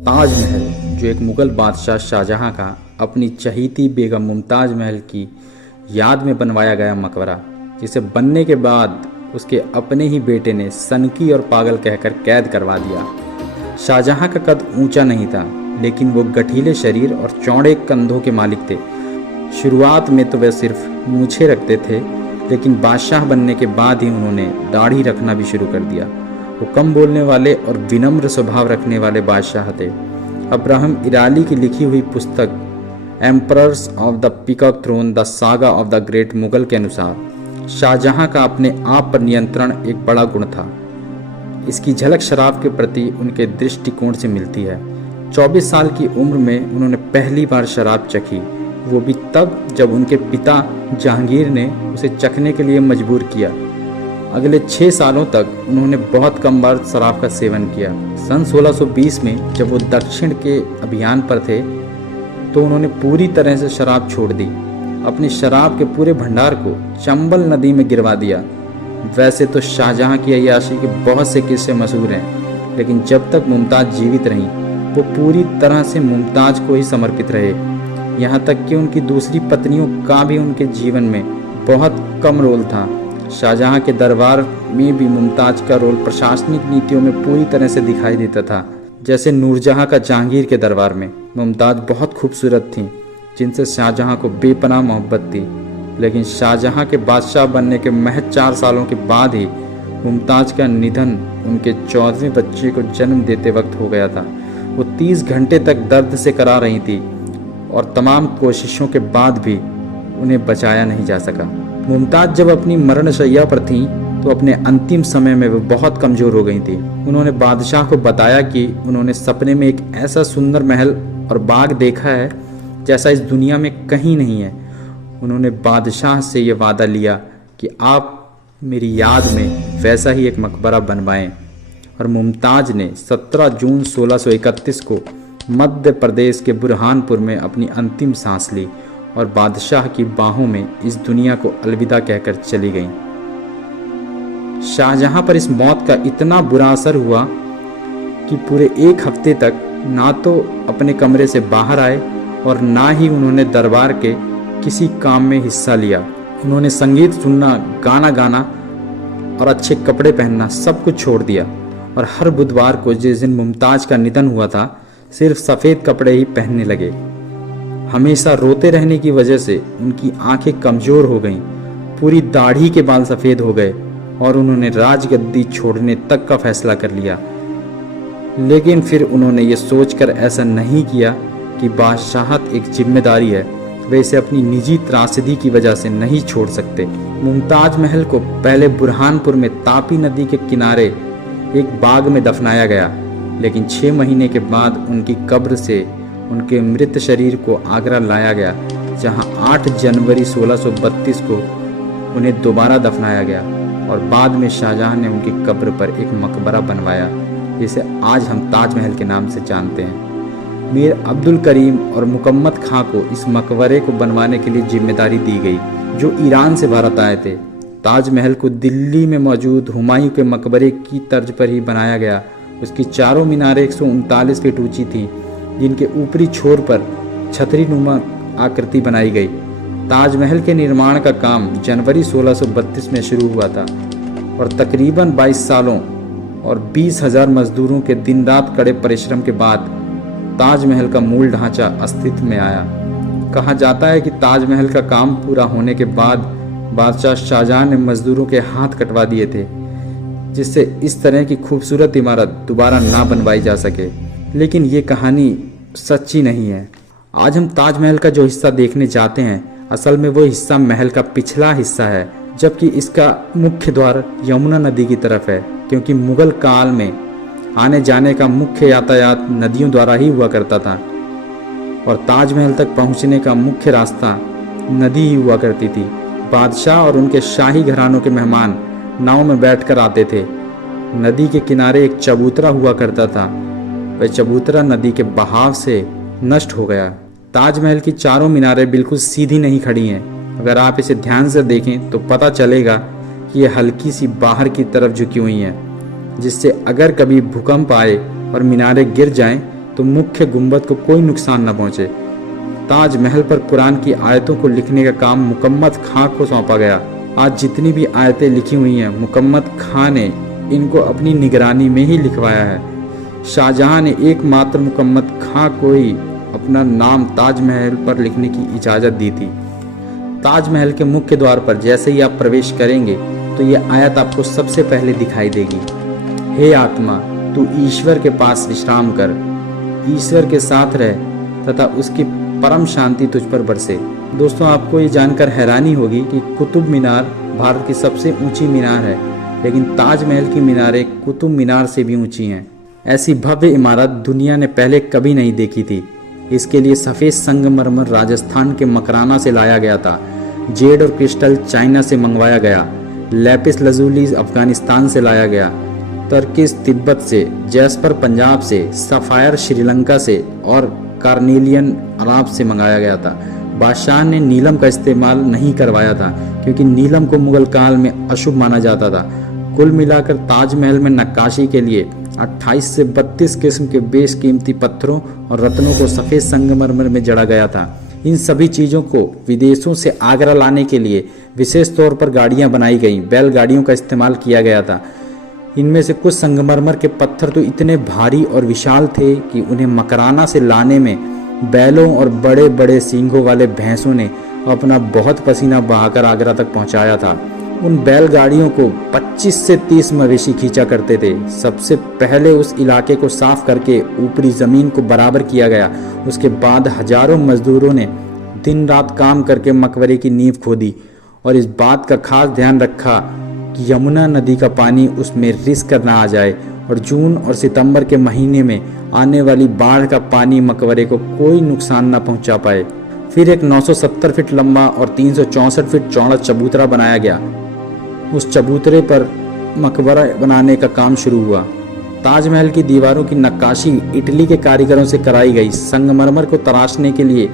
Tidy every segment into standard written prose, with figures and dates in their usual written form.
ताजमहल जो एक मुग़ल बादशाह शाहजहां का अपनी चहीती बेगम मुमताज़ महल की याद में बनवाया गया मकबरा, जिसे बनने के बाद उसके अपने ही बेटे ने सनकी और पागल कहकर कैद करवा दिया। शाहजहां का कद ऊंचा नहीं था, लेकिन वो गठीले शरीर और चौड़े कंधों के मालिक थे। शुरुआत में तो वे सिर्फ मूछें रखते थे, लेकिन बादशाह बनने के बाद ही उन्होंने दाढ़ी रखना भी शुरू कर दिया। वो कम बोलने वाले और विनम्र स्वभाव रखने वाले बादशाह थे। अब्राहम इराली की लिखी हुई पुस्तक emperors of the peacock throne the saga of the great Mughal के अनुसार शाहजहां का अपने आप पर नियंत्रण एक बड़ा गुण था। इसकी झलक शराब के प्रति उनके दृष्टिकोण से मिलती है। 24 साल की उम्र में उन्होंने पहली बार शराब चखी, वो भी तब जब उनके पिता जहांगीर ने उसे चखने के लिए मजबूर किया। अगले 6 सालों तक उन्होंने बहुत कम बार शराब का सेवन किया। सन 1620 में जब वो दक्षिण के अभियान पर थे तो उन्होंने पूरी तरह से शराब छोड़ दी। अपनी शराब के पूरे भंडार को चंबल नदी में गिरवा दिया। वैसे तो शाहजहां की अय्याशी के बहुत से किस्से मशहूर हैं, लेकिन जब तक मुमताज़ जीवित रहीं वो पूरी तरह से मुमताज़ को ही समर्पित रहे। यहाँ तक कि उनकी दूसरी पत्नियों का भी उनके जीवन में बहुत कम रोल था। शाहजहां के दरबार में भी मुमताज़ का रोल प्रशासनिक नीतियों में पूरी तरह से दिखाई देता था। जैसे नूरजहां का जहांगीर के दरबार में मुमताज़ बहुत खूबसूरत थीं, जिनसे शाहजहां को बेपनाह मोहब्बत थी। लेकिन शाहजहां के बादशाह बनने के महज 4 सालों के बाद ही मुमताज़ का निधन उनके 14वें बच्चे को जन्म देते वक्त हो गया था। वो 30 घंटे तक दर्द से करा रही थी और तमाम कोशिशों के बाद भी उन्हें बचाया नहीं जा सका। मुमताज़ जब अपनी मरणशैया पर थीं तो अपने अंतिम समय में वो बहुत कमज़ोर हो गई थी। उन्होंने बादशाह को बताया कि उन्होंने सपने में एक ऐसा सुंदर महल और बाग देखा है जैसा इस दुनिया में कहीं नहीं है। उन्होंने बादशाह से ये वादा लिया कि आप मेरी याद में वैसा ही एक मकबरा बनवाएं। और मुमताज़ ने 17 जून 1631 को मध्य प्रदेश के बुरहानपुर में अपनी अंतिम सांस ली और बादशाह की बाहों में इस दुनिया को अलविदा कहकर चली गईं। शाहजहां पर इस मौत का इतना बुरा असर हुआ कि पूरे 1 हफ्ते तक ना तो अपने कमरे से बाहर आए और ना ही उन्होंने दरबार के किसी काम में हिस्सा लिया। उन्होंने संगीत सुनना, गाना गाना और अच्छे कपड़े पहनना सब कुछ छोड़ दिया और हर बुधवार को जिस दिन मुमताज़ का निधन हुआ था सिर्फ सफ़ेद कपड़े ही पहनने लगे। हमेशा रोते रहने की वजह से उनकी आंखें कमज़ोर हो गईं, पूरी दाढ़ी के बाल सफ़ेद हो गए और उन्होंने राजगद्दी छोड़ने तक का फैसला कर लिया। लेकिन फिर उन्होंने ये सोचकर ऐसा नहीं किया कि बादशाहत एक जिम्मेदारी है, वे इसे अपनी निजी त्रासदी की वजह से नहीं छोड़ सकते। मुमताज़ महल को पहले बुरहानपुर में तापी नदी के किनारे एक बाग में दफनाया गया, लेकिन 6 महीने के बाद उनकी कब्र से उनके मृत शरीर को आगरा लाया गया, जहां 8 जनवरी 1632 को उन्हें दोबारा दफनाया गया और बाद में शाहजहां ने उनकी कब्र पर एक मकबरा बनवाया, जिसे आज हम ताजमहल के नाम से जानते हैं। मीर अब्दुल करीम और मुकम्मद खां को इस मकबरे को बनवाने के लिए जिम्मेदारी दी गई, जो ईरान से भारत आए थे। ताजमहल को दिल्ली में मौजूद हुमायूं के मकबरे की तर्ज पर ही बनाया गया। उसकी चारों मीनारें 139 फीट ऊंची थीं, जिनके ऊपरी छोर पर छतरी नुमा आकृति बनाई गई। ताजमहल के निर्माण का काम जनवरी 1632 में शुरू हुआ था और तकरीबन 22 सालों और 20,000 मजदूरों के दिन रात कड़े परिश्रम के बाद ताजमहल का मूल ढांचा अस्तित्व में आया। कहा जाता है कि ताजमहल का काम पूरा होने के बाद बादशाह शाहजहां ने मजदूरों के हाथ कटवा दिए थे, जिससे इस तरह की खूबसूरत इमारत दोबारा ना बनवाई जा सके। लेकिन ये कहानी सच्ची नहीं है। आज हम ताजमहल का जो हिस्सा देखने जाते हैं, असल में वो हिस्सा महल का पिछला हिस्सा है, जबकि इसका मुख्य द्वार यमुना नदी की तरफ है, क्योंकि मुगल काल में आने जाने का मुख्य यातायात नदियों द्वारा ही हुआ करता था और ताजमहल तक पहुंचने का मुख्य रास्ता नदी ही हुआ करती थी। बादशाह और उनके शाही घरानों के मेहमान नाव में बैठकर आते थे। नदी के किनारे एक चबूतरा हुआ करता था, वह चबूतरा नदी के बहाव से नष्ट हो गया। ताजमहल की चारों मीनारें बिल्कुल सीधी नहीं खड़ी हैं। अगर आप इसे ध्यान से देखें तो पता चलेगा कि ये हल्की सी बाहर की तरफ झुकी हुई हैं, जिससे अगर कभी भूकंप आए और मीनारें गिर जाएं तो मुख्य गुंबद को कोई नुकसान न पहुंचे। ताजमहल पर कुरान की आयतों को लिखने का काम मुकम्मद खां को सौंपा गया। आज जितनी भी आयतें लिखी हुई हैं, मुकम्मद खां ने इनको अपनी निगरानी में ही लिखवाया है। शाहजहां ने एकमात्र मुकम्मद खां को ही अपना नाम ताजमहल पर लिखने की इजाज़त दी थी। ताजमहल के मुख्य द्वार पर जैसे ही आप प्रवेश करेंगे तो ये आयत आपको सबसे पहले दिखाई देगी। हे आत्मा, तू ईश्वर के पास विश्राम कर, ईश्वर के साथ रह तथा उसकी परम शांति तुझ पर बरसे। दोस्तों, आपको ये जानकर हैरानी होगी कि कुतुब मीनार भारत की सबसे ऊंची मीनार है, लेकिन ताजमहल की मीनारें कुतुब मीनार से भी ऊंची हैं। ऐसी भव्य इमारत दुनिया ने पहले कभी नहीं देखी थी। इसके लिए सफ़ेद संगमरमर राजस्थान के मकराना से लाया गया था, जेड और क्रिस्टल चाइना से मंगवाया गया, लैपिस लजूली अफगानिस्तान से लाया गया, तर्किस तिब्बत से, जैस्पर पंजाब से, सफ़ायर श्रीलंका से और कार्नेलियन अरब से मंगाया गया था। बादशाह ने नीलम का इस्तेमाल नहीं करवाया था क्योंकि नीलम को मुगल काल में अशुभ माना जाता था। कुल मिलाकर ताजमहल में नक्काशी के लिए 28 से 32 किस्म के बेशकीमती पत्थरों और रत्नों को सफ़ेद संगमरमर में जड़ा गया था। इन सभी चीज़ों को विदेशों से आगरा लाने के लिए विशेष तौर पर गाड़ियां बनाई गईं, बैलगाड़ियों का इस्तेमाल किया गया था। इनमें से कुछ संगमरमर के पत्थर तो इतने भारी और विशाल थे कि उन्हें मकराना से लाने में बैलों और बड़े बड़े सींगों वाले भैंसों ने अपना बहुत पसीना बहाकर आगरा तक पहुंचाया था। उन बैलगाड़ियों को 25 से 30 मवेशी खींचा करते थे। सबसे पहले उस इलाके को साफ करके ऊपरी ज़मीन को बराबर किया गया। उसके बाद हजारों मजदूरों ने दिन रात काम करके मकबरे की नींव खोदी और इस बात का खास ध्यान रखा कि यमुना नदी का पानी उसमें रिस कर ना आ जाए और जून और सितंबर के महीने में आने वाली बाढ़ का पानी मकबरे को कोई नुकसान न पहुंचा पाए। फिर एक 970 फीट लंबा और 364 फीट चौड़ा चबूतरा बनाया गया। उस चबूतरे पर मकबरा बनाने का काम शुरू हुआ। ताजमहल की दीवारों की नक्काशी इटली के कारीगरों से कराई गई। संगमरमर को तराशने के लिए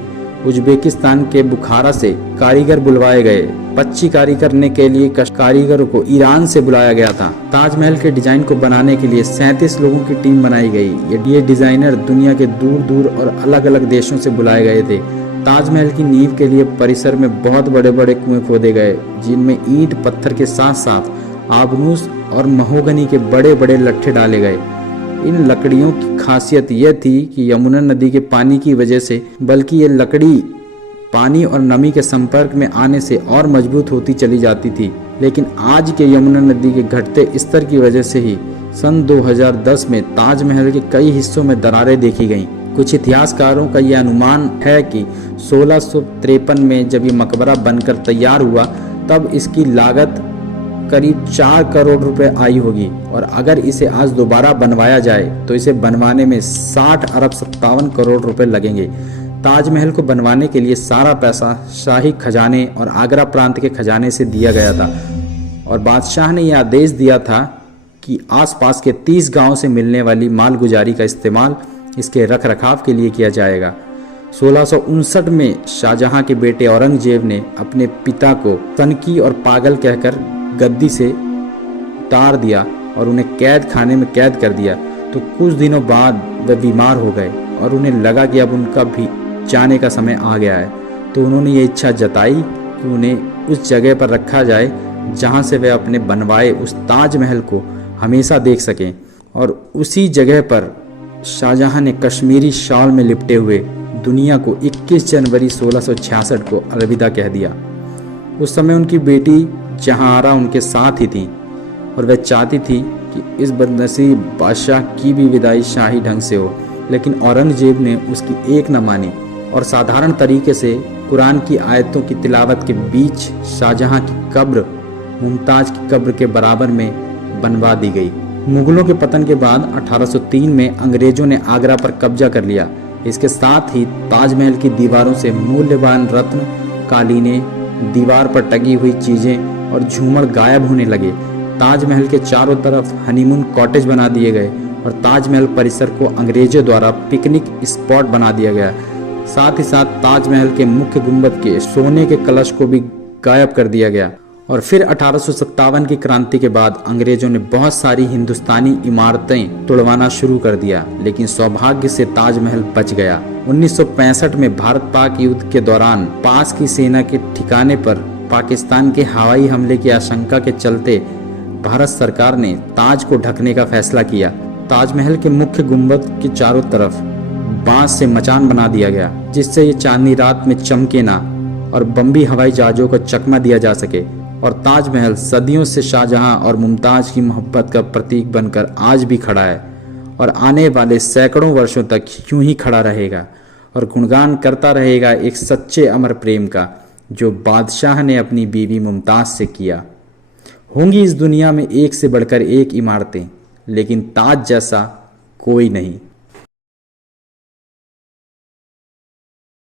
उज्बेकिस्तान के बुखारा से कारीगर बुलवाए गए। पच्ची कारी करने के लिए कारीगरों को ईरान से बुलाया गया था। ताजमहल के डिजाइन को बनाने के लिए 37 लोगों की टीम बनाई गई। ये डिजाइनर दुनिया के दूर दूर और अलग अलग देशों से बुलाए गए थे। ताजमहल की नींव के लिए परिसर में बहुत बड़े बड़े कुएं खोदे गए, जिनमें ईंट पत्थर के साथ साथ आबनूस और महोगनी के बड़े बड़े लट्ठे डाले गए। इन लकड़ियों की खासियत यह थी कि यमुना नदी के पानी की वजह से, बल्कि ये लकड़ी पानी और नमी के संपर्क में आने से और मजबूत होती चली जाती थी। लेकिन आज के यमुना नदी के घटते स्तर की वजह से ही सन 2010 में ताजमहल के कई हिस्सों में दरारें देखी गईं। कुछ इतिहासकारों का यह अनुमान है कि 1653 में जब ये मकबरा बनकर तैयार हुआ तब इसकी लागत करीब 4 करोड़ रुपए आई होगी और अगर इसे आज दोबारा बनवाया जाए तो इसे बनवाने में 60 अरब 57 करोड़ रुपए लगेंगे। ताजमहल को बनवाने के लिए सारा पैसा शाही खजाने और आगरा प्रांत के खजाने से दिया गया था और बादशाह ने यह आदेश दिया था कि आसपास के 30 गांवों से मिलने वाली मालगुजारी का इस्तेमाल इसके रखरखाव के लिए किया जाएगा। 1659 में शाहजहां के बेटे औरंगजेब ने अपने पिता को तनकी और पागल कहकर गद्दी से उतार दिया और उन्हें कैद खाने में कैद कर दिया। तो कुछ दिनों बाद वे बीमार हो गए और उन्हें लगा कि अब उनका भी जाने का समय आ गया है। तो उन्होंने ये इच्छा जताई कि उन्हें उस जगह पर रखा जाए जहां से वे अपने बनवाए उस ताजमहल को हमेशा देख सकें। और उसी जगह पर शाहजहां ने कश्मीरी शॉल में लिपटे हुए दुनिया को 21 जनवरी 1666 को अलविदा कह दिया। उस समय उनकी बेटी जहांआरा उनके साथ ही थी और वह चाहती थी कि इस बदनसीब बादशाह की भी विदाई शाही ढंग से हो, लेकिन औरंगजेब ने उसकी एक न मानी और साधारण तरीके से कुरान की आयतों की तिलावत के बीच शाहजहां की कब्र मुमताज की कब्र के बराबर में बनवा दी गई। मुगलों के पतन के बाद 1803 में अंग्रेजों ने आगरा पर कब्जा कर लिया। इसके साथ ही ताजमहल की दीवारों से मूल्यवान रत्न, कालीनें, दीवार पर टंगी हुई चीजें और झूमर गायब होने लगे। ताजमहल के चारों तरफ हनीमून कॉटेज बना दिए गए और ताजमहल परिसर को अंग्रेजों द्वारा पिकनिक स्पॉट बना दिया गया। साथ ही साथ ताजमहल के मुख्य गुंबद के सोने के कलश को भी गायब कर दिया गया और फिर 1857 की क्रांति के बाद अंग्रेजों ने बहुत सारी हिंदुस्तानी इमारतें तोड़वाना शुरू कर दिया, लेकिन सौभाग्य से ताजमहल बच गया। 1965 में भारत पाक युद्ध के दौरान पास की सेना के ठिकाने पर पाकिस्तान के हवाई हमले की आशंका के चलते भारत सरकार ने ताज को ढकने का फैसला किया। ताजमहल के मुख्य गुंबद के चारों तरफ बांस से मचान बना दिया गया, जिससे ये चांदनी रात में चमके ना और बम्बी हवाई जहाजों को चकमा दिया जा सके। और ताजमहल सदियों से शाहजहां और मुमताज की मोहब्बत का प्रतीक बनकर आज भी खड़ा है और आने वाले सैकड़ों वर्षों तक यूं ही खड़ा रहेगा और गुणगान करता रहेगा एक सच्चे अमर प्रेम का, जो बादशाह ने अपनी बीवी मुमताज से किया। होंगी इस दुनिया में एक से बढ़कर एक इमारतें, लेकिन ताज जैसा कोई नहीं।